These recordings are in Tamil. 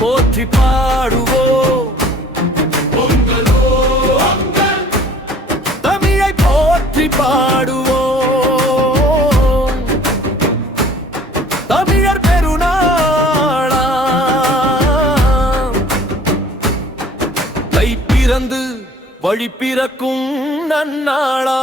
போற்றி பாடுவோ பொங்கலோ தமிழை போற்றி பாடுவோ தமிழர் பெருநாளா பிறந்து வழி பிறக்கும் நன்னாளா?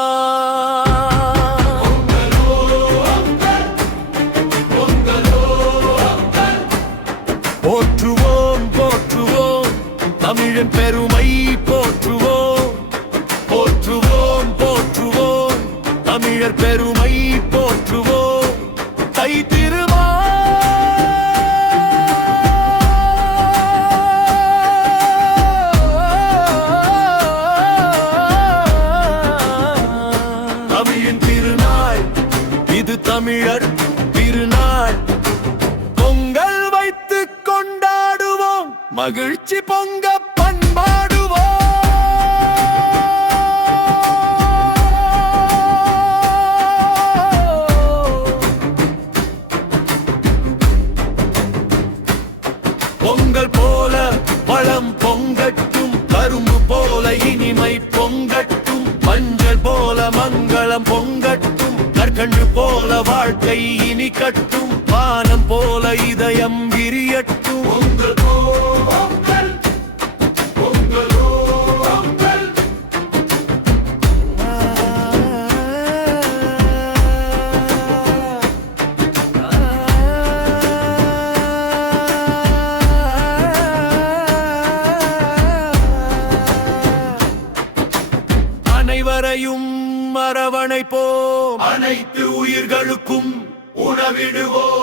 போற்றுவோம் போற்றுவோம் தமிழன் பெருமை போற்றுவோம். போற்றுவோம் போற்றுவோம் தமிழர் பெருமை போற்றுவோம். தை தமிழர் திருநாள். பொங்கல் வைத்து கொண்டாடுவோம். மகிழ்ச்சி பொங்க பண்பாடுவோம். பொங்கல் போல பழம் பொங்கட்டும் கரும்பு போல இனிமை பொங்கட்டும் மஞ்சள் போல மங்களம் பொங்கல் கற்கண்டு போல வாழ்க்கை இனி கட்டும். வானம் போல இதயம் விரியட்டும். அனைவரையும் அரவணைப்போம் அனைத்து உயிர்களுக்கும் உணவிடுவோம்.